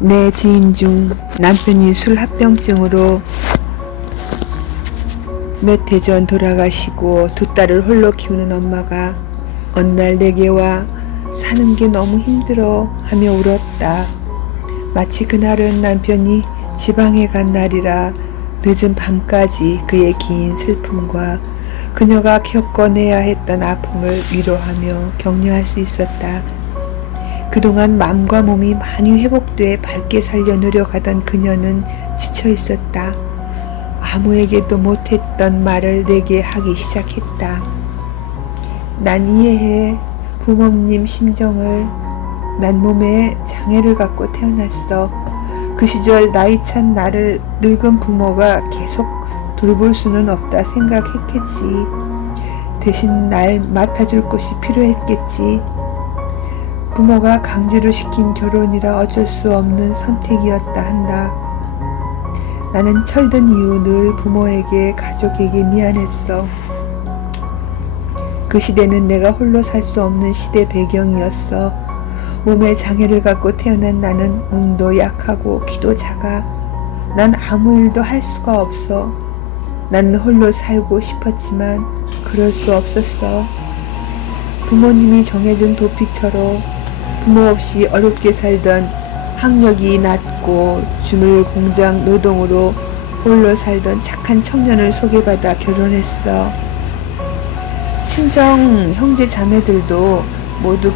내 지인 중 남편이 술 합병증으로 몇 해 전 돌아가시고 두 딸을 홀로 키우는 엄마가 어느 날 내게 와 사는 게 너무 힘들어 하며 울었다. 마치 그날은 남편이 지방에 간 날이라 늦은 밤까지 그의 긴 슬픔과 그녀가 겪어내야 했던 아픔을 위로하며 격려할 수 있었다. 그동안 마음과 몸이 많이 회복돼 밝게 살려 노력하던 그녀는 지쳐 있었다. 아무에게도 못했던 말을 내게 하기 시작했다. 난 이해해. 부모님 심정을. 난 몸에 장애를 갖고 태어났어. 그 시절 나이 찬 나를 늙은 부모가 계속 돌볼 수는 없다 생각했겠지. 대신 날 맡아줄 것이 필요했겠지. 부모가 강제로 시킨 결혼이라 어쩔 수 없는 선택이었다 한다. 나는 철든 이후 늘 부모에게 가족에게 미안했어. 그 시대는 내가 홀로 살 수 없는 시대 배경이었어. 몸에 장애를 갖고 태어난 나는 몸도 약하고 키도 작아. 난 아무 일도 할 수가 없어. 난 홀로 살고 싶었지만 그럴 수 없었어. 부모님이 정해준 도피처로 부모 없이 어렵게 살던 학력이 낮고 주물 공장 노동으로 홀로 살던 착한 청년을 소개받아 결혼했어. 친정 형제 자매들도 모두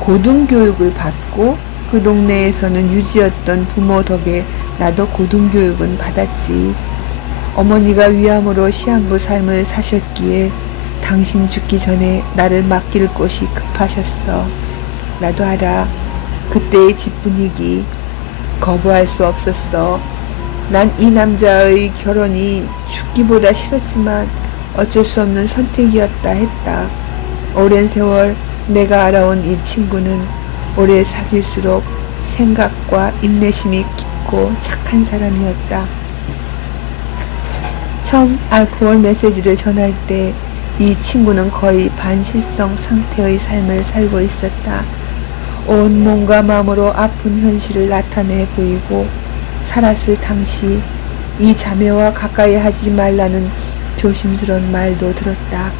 고등교육을 받고 그 동네에서는 유지였던 부모 덕에 나도 고등교육은 받았지. 어머니가 위암으로 시한부 삶을 사셨기에 당신 죽기 전에 나를 맡길 곳이 급하셨어. 나도 알아. 그때의 집 분위기 거부할 수 없었어. 난 이 남자의 결혼이 죽기보다 싫었지만 어쩔 수 없는 선택이었다 했다. 오랜 세월 내가 알아온 이 친구는 오래 사귈수록 생각과 인내심이 깊고 착한 사람이었다. 처음 알코올 메시지를 전할 때 이 친구는 거의 반실성 상태의 삶을 살고 있었다. 온 몸과 마음으로 아픈 현실을 나타내 보이고 살았을 당시 이 자매와 가까이 하지 말라는 조심스러운 말도 들었다.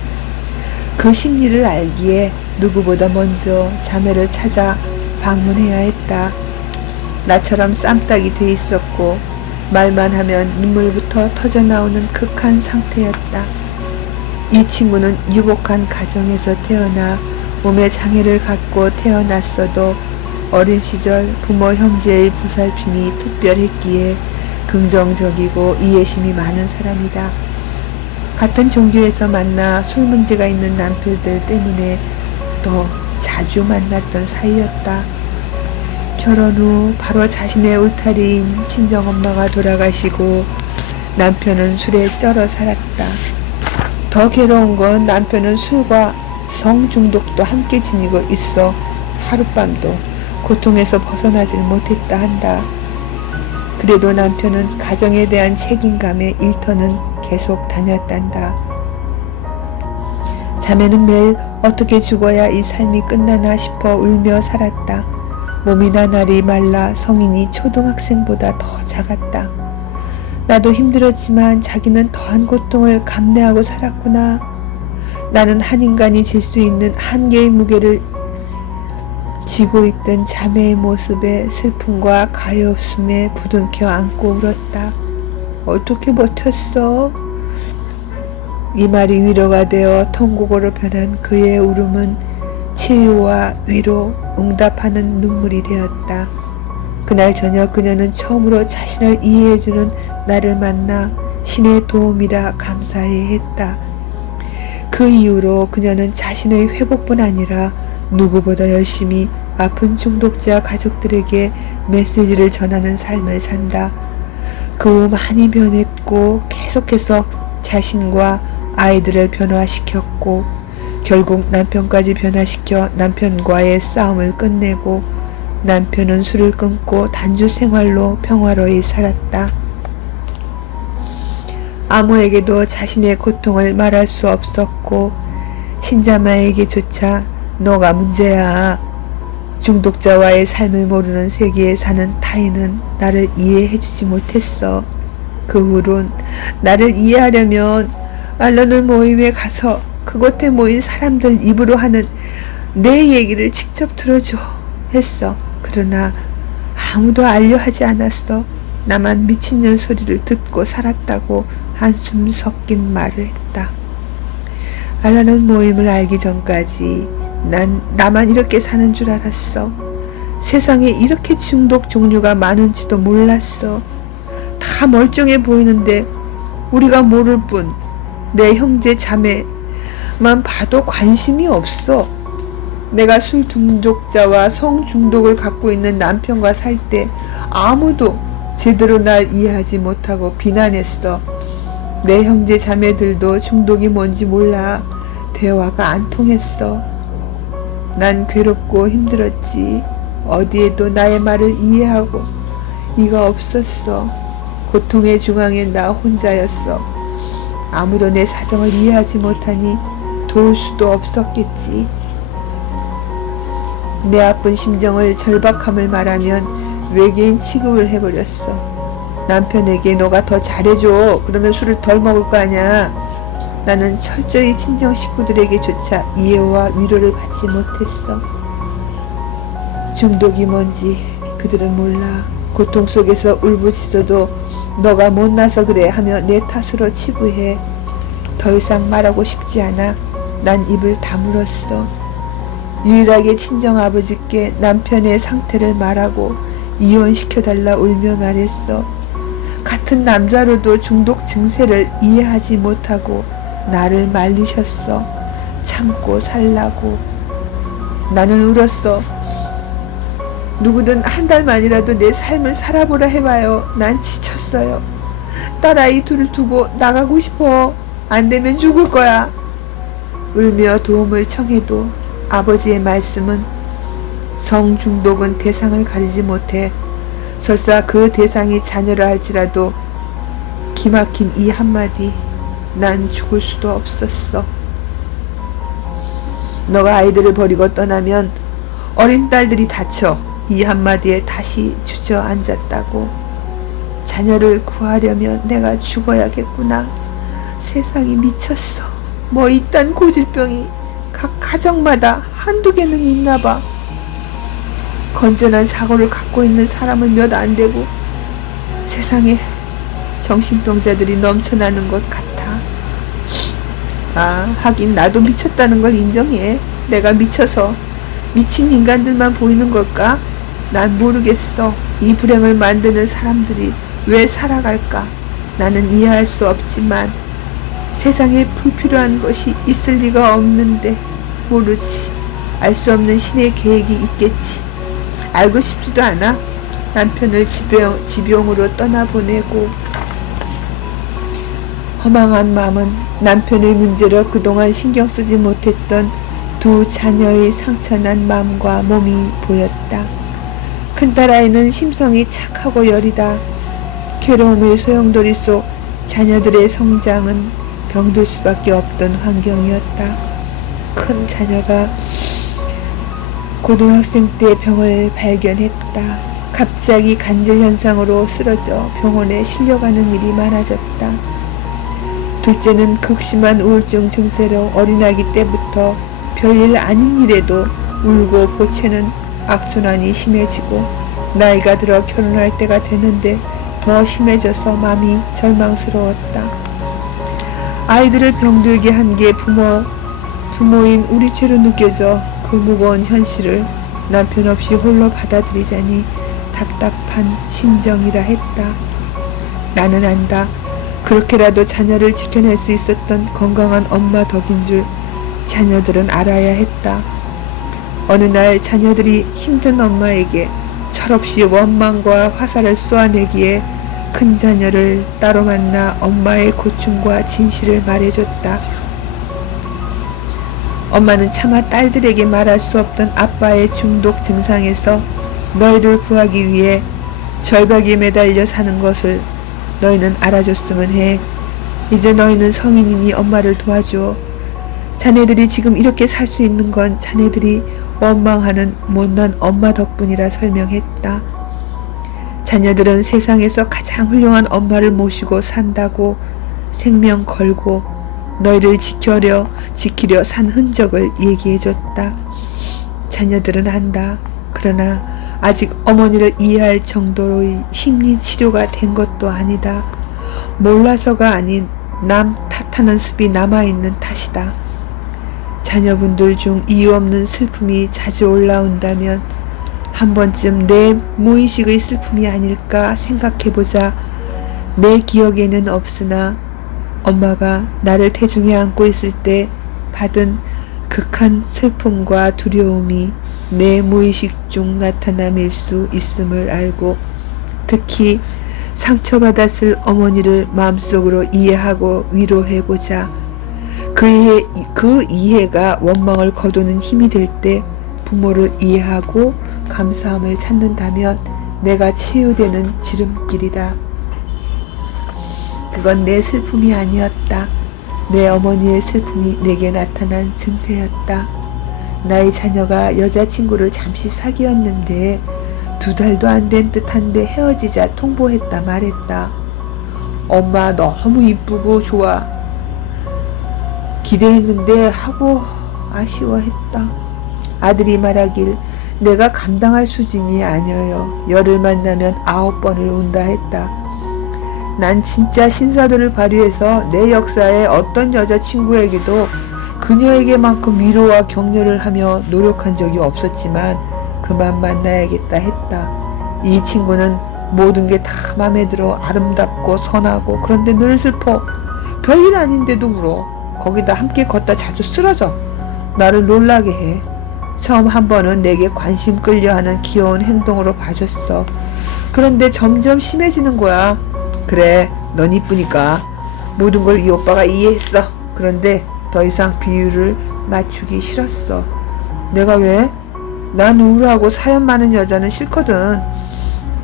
그 심리를 알기에 누구보다 먼저 자매를 찾아 방문해야 했다. 나처럼 쌈딱이 돼 있었고 말만 하면 눈물부터 터져나오는 극한 상태였다. 이 친구는 유복한 가정에서 태어나 몸에 장애를 갖고 태어났어도 어린 시절 부모 형제의 보살핌이 특별했기에 긍정적이고 이해심이 많은 사람이다. 같은 종교에서 만나 술 문제가 있는 남편들 때문에 더 자주 만났던 사이였다. 결혼 후 바로 자신의 울타리인 친정엄마가 돌아가시고 남편은 술에 쩔어 살았다. 더 괴로운 건 남편은 술과 성중독도 함께 지니고 있어 하룻밤도 고통에서 벗어나질 못했다 한다. 그래도 남편은 가정에 대한 책임감에 일터는 계속 다녔단다. 자매는 매일 어떻게 죽어야 이 삶이 끝나나 싶어 울며 살았다. 몸이 나날이 말라 성인이 초등학생보다 더 작았다. 나도 힘들었지만 자기는 더한 고통을 감내하고 살았구나. 나는 한 인간이 질 수 있는 한계의 무게를 지고 있던 자매의 모습에 슬픔과 가엾음에 부둥켜 안고 울었다. 어떻게 버텼어? 이 말이 위로가 되어 통곡으로 변한 그의 울음은 치유와 위로, 응답하는 눈물이 되었다. 그날 저녁 그녀는 처음으로 자신을 이해해주는 나를 만나 신의 도움이라 감사해 했다. 그 이후로 그녀는 자신의 회복뿐 아니라 누구보다 열심히 아픈 중독자 가족들에게 메시지를 전하는 삶을 산다. 그 후 많이 변했고 계속해서 자신과 아이들을 변화시켰고 결국 남편까지 변화시켜 남편과의 싸움을 끝내고 남편은 술을 끊고 단주 생활로 평화로이 살았다. 아무에게도 자신의 고통을 말할 수 없었고 친자매에게조차 너가 문제야. 중독자와의 삶을 모르는 세계에 사는 타인은 나를 이해해주지 못했어. 그 후론 나를 이해하려면 알라는 모임에 가서 그곳에 모인 사람들 입으로 하는 내 얘기를 직접 들어줘 했어. 그러나 아무도 알려하지 않았어. 나만 미친년 소리를 듣고 살았다고 한숨 섞인 말을 했다. 알라는 모임을 알기 전까지 난 나만 이렇게 사는 줄 알았어. 세상에 이렇게 중독 종류가 많은지도 몰랐어. 다 멀쩡해 보이는데 우리가 모를 뿐 내 형제 자매만 봐도 관심이 없어. 내가 술 중독자와 성 중독을 갖고 있는 남편과 살 때 아무도 제대로 날 이해하지 못하고 비난했어. 내 형제 자매들도 중독이 뭔지 몰라 대화가 안 통했어. 난 괴롭고 힘들었지. 어디에도 나의 말을 이해하고 이가 없었어. 고통의 중앙에 나 혼자였어. 아무도 내 사정을 이해하지 못하니 도울 수도 없었겠지. 내 아픈 심정을 절박함을 말하면 외계인 취급을 해버렸어. 남편에게 너가 더 잘해줘. 그러면 술을 덜 먹을 거 아냐. 나는 철저히 친정 식구들에게조차 이해와 위로를 받지 못했어. 중독이 뭔지 그들은 몰라. 고통 속에서 울부짖어도 너가 못나서 그래 하며 내 탓으로 치부해. 더 이상 말하고 싶지 않아. 난 입을 다물었어. 유일하게 친정아버지께 남편의 상태를 말하고 이혼시켜달라 울며 말했어. 같은 남자로도 중독 증세를 이해하지 못하고 나를 말리셨어. 참고 살라고. 나는 울었어. 누구든 한 달만이라도 내 삶을 살아보라 해봐요. 난 지쳤어요. 딸아이 둘을 두고 나가고 싶어. 안 되면 죽을 거야. 울며 도움을 청해도 아버지의 말씀은 성중독은 대상을 가리지 못해. 설사 그 대상이 자녀라 할지라도 기막힌 이 한마디, 난 죽을 수도 없었어. 너가 아이들을 버리고 떠나면 어린 딸들이 다쳐. 이 한마디에 다시 주저앉았다고. 자녀를 구하려면 내가 죽어야겠구나. 세상이 미쳤어. 뭐 이딴 고질병이 각 가정마다 한두 개는 있나 봐. 건전한 사고를 갖고 있는 사람은 몇 안 되고 세상에 정신병자들이 넘쳐나는 것 같아. 하긴 나도 미쳤다는 걸 인정해. 내가 미쳐서 미친 인간들만 보이는 걸까? 난 모르겠어. 이 불행을 만드는 사람들이 왜 살아갈까? 나는 이해할 수 없지만 세상에 불필요한 것이 있을 리가 없는데 모르지. 알 수 없는 신의 계획이 있겠지. 알고 싶지도 않아. 남편을 지병으로 떠나보내고 허망한 마음은 남편의 문제로 그동안 신경 쓰지 못했던 두 자녀의 상처난 마음과 몸이 보였다. 큰딸아이는 심성이 착하고 여리다. 괴로움의 소용돌이 속 자녀들의 성장은 병들 수밖에 없던 환경이었다. 큰 자녀가 고등학생 때 병을 발견했다. 갑자기 관절 현상으로 쓰러져 병원에 실려가는 일이 많아졌다. 둘째는 극심한 우울증 증세로 어린아기 때부터 별일 아닌 일에도 울고 보채는 악순환이 심해지고 나이가 들어 결혼할 때가 되는데 더 심해져서 마음이 절망스러웠다. 아이들을 병들게 한 게 부모인 우리 죄로 느껴져 그 무거운 현실을 남편 없이 홀로 받아들이자니 답답한 심정이라 했다. 나는 안다. 그렇게라도 자녀를 지켜낼 수 있었던 건강한 엄마 덕인 줄 자녀들은 알아야 했다. 어느 날 자녀들이 힘든 엄마에게 철없이 원망과 화살을 쏘아내기에 큰 자녀를 따로 만나 엄마의 고충과 진실을 말해줬다. 엄마는 차마 딸들에게 말할 수 없던 아빠의 중독 증상에서 너희를 구하기 위해 절벽에 매달려 사는 것을 너희는 알아줬으면 해. 이제 너희는 성인이니 엄마를 도와줘. 자네들이 지금 이렇게 살 수 있는 건 자네들이 원망하는 못난 엄마 덕분이라 설명했다. 자녀들은 세상에서 가장 훌륭한 엄마를 모시고 산다고 생명 걸고 너희를 지키려 산 흔적을 얘기해줬다. 자녀들은 안다. 그러나 아직 어머니를 이해할 정도로의 심리치료가 된 것도 아니다. 몰라서가 아닌 남 탓하는 습이 남아있는 탓이다. 자녀분들 중 이유 없는 슬픔이 자주 올라온다면 한 번쯤 내 무의식의 슬픔이 아닐까 생각해보자. 내 기억에는 없으나 엄마가 나를 태중에 안고 있을 때 받은 극한 슬픔과 두려움이 내 무의식 중 나타남일 수 있음을 알고 특히 상처받았을 어머니를 마음속으로 이해하고 위로해보자. 그 이해가 원망을 거두는 힘이 될 때 부모를 이해하고 감사함을 찾는다면 내가 치유되는 지름길이다. 그건 내 슬픔이 아니었다. 내 어머니의 슬픔이 내게 나타난 증세였다. 나의 자녀가 여자친구를 잠시 사귀었는데 2달도 안 된 듯한데 헤어지자 통보했다 말했다. 엄마 너무 이쁘고 좋아. 기대했는데 하고 아쉬워했다. 아들이 말하길 내가 감당할 수준이 아니어요. 열을 만나면 9번을 운다 했다. 난 진짜 신사도를 발휘해서 내 역사의 어떤 여자친구에게도 그녀에게만큼 위로와 격려를 하며 노력한 적이 없었지만 그만 만나야겠다 했다. 이 친구는 모든 게 다 마음에 들어 아름답고 선하고 그런데 늘 슬퍼. 별일 아닌데도 울어. 거기다 함께 걷다 자주 쓰러져. 나를 놀라게 해. 처음 한 번은 내게 관심 끌려하는 귀여운 행동으로 봐줬어. 그런데 점점 심해지는 거야. 그래, 넌 이쁘니까 모든 걸 이 오빠가 이해했어. 그런데 더 이상 비율을 맞추기 싫었어. 내가 왜? 난 우울하고 사연 많은 여자는 싫거든.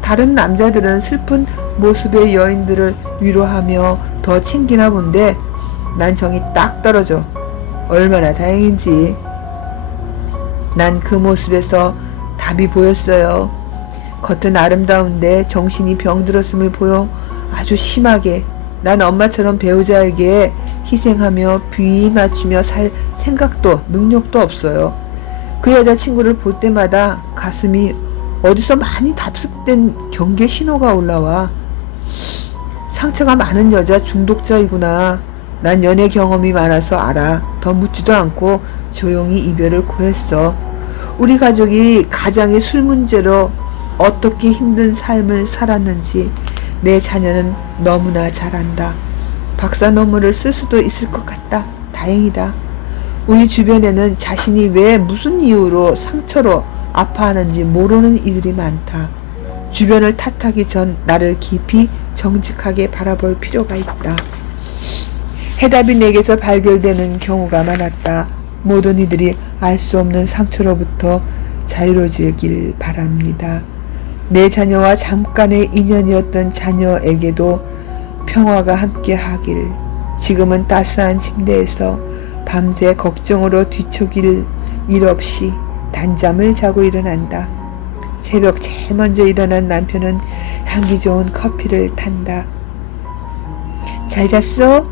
다른 남자들은 슬픈 모습의 여인들을 위로하며 더 챙기나 본데 난 정이 딱 떨어져. 얼마나 다행인지. 난 그 모습에서 답이 보였어요. 겉은 아름다운데 정신이 병들었음을 보여 아주 심하게. 난 엄마처럼 배우자에게 희생하며 비위 맞추며 살 생각도 능력도 없어요. 그 여자친구를 볼 때마다 가슴이 어디서 많이 답습된 경계 신호가 올라와. 상처가 많은 여자 중독자이구나. 난 연애 경험이 많아서 알아. 더 묻지도 않고 조용히 이별을 고했어. 우리 가족이 가장의 술 문제로 어떻게 힘든 삶을 살았는지 내 자녀는 너무나 잘 안다. 박사 논문을 쓸 수도 있을 것 같다. 다행이다. 우리 주변에는 자신이 왜 무슨 이유로 상처로 아파하는지 모르는 이들이 많다. 주변을 탓하기 전 나를 깊이 정직하게 바라볼 필요가 있다. 해답이 내게서 발견되는 경우가 많았다. 모든 이들이 알 수 없는 상처로부터 자유로워지길 바랍니다. 내 자녀와 잠깐의 인연이었던 자녀에게도 평화가 함께하길. 지금은 따스한 침대에서 밤새 걱정으로 뒤척일 일 없이 단잠을 자고 일어난다. 새벽 제일 먼저 일어난 남편은 향기 좋은 커피를 탄다. 잘 잤어?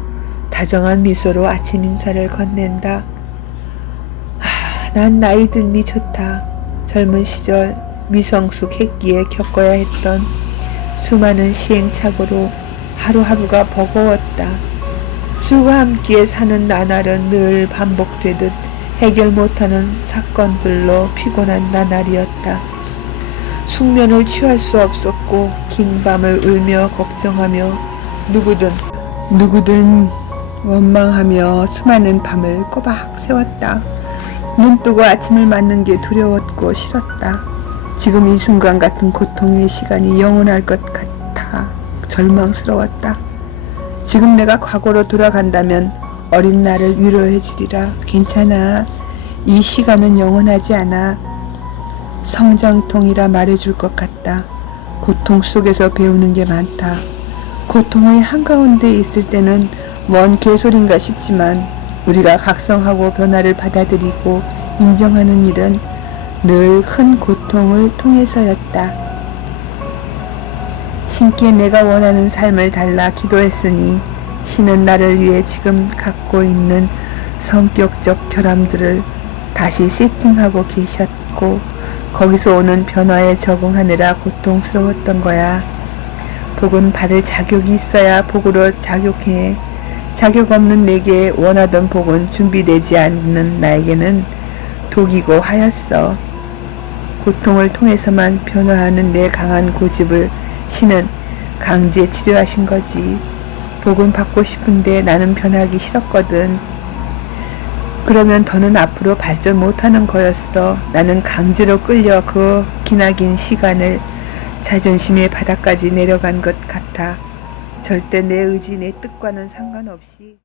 다정한 미소로 아침 인사를 건넨다. 난 나이 듦이 좋다. 젊은 시절 미성숙했기에 겪어야 했던 수많은 시행착오로 하루하루가 버거웠다. 술과 함께 사는 나날은 늘 반복되듯 해결 못하는 사건들로 피곤한 나날이었다. 숙면을 취할 수 없었고 긴 밤을 울며 걱정하며 누구든 원망하며 수많은 밤을 꼬박 세웠다. 눈 뜨고 아침을 맞는 게 두려웠고 싫었다. 지금 이 순간 같은 고통의 시간이 영원할 것 같아 절망스러웠다. 지금 내가 과거로 돌아간다면 어린 나를 위로해 주리라. 괜찮아. 이 시간은 영원하지 않아. 성장통이라 말해줄 것 같다. 고통 속에서 배우는 게 많다. 고통의 한가운데 있을 때는 뭔 개소린가 싶지만 우리가 각성하고 변화를 받아들이고 인정하는 일은 늘 큰 고통을 통해서였다. 신께 내가 원하는 삶을 달라 기도했으니 신은 나를 위해 지금 갖고 있는 성격적 결함들을 다시 세팅하고 계셨고 거기서 오는 변화에 적응하느라 고통스러웠던 거야. 복은 받을 자격이 있어야 복으로 작용해. 자격 없는 내게 원하던 복은 준비되지 않는 나에게는 독이고 하였어. 고통을 통해서만 변화하는 내 강한 고집을 신은 강제 치료하신 거지. 복은 받고 싶은데 나는 변하기 싫었거든. 그러면 더는 앞으로 발전 못하는 거였어. 나는 강제로 끌려 그 기나긴 시간을 자존심의 바닥까지 내려간 것 같아. 절대 내 의지, 내 뜻과는 상관없이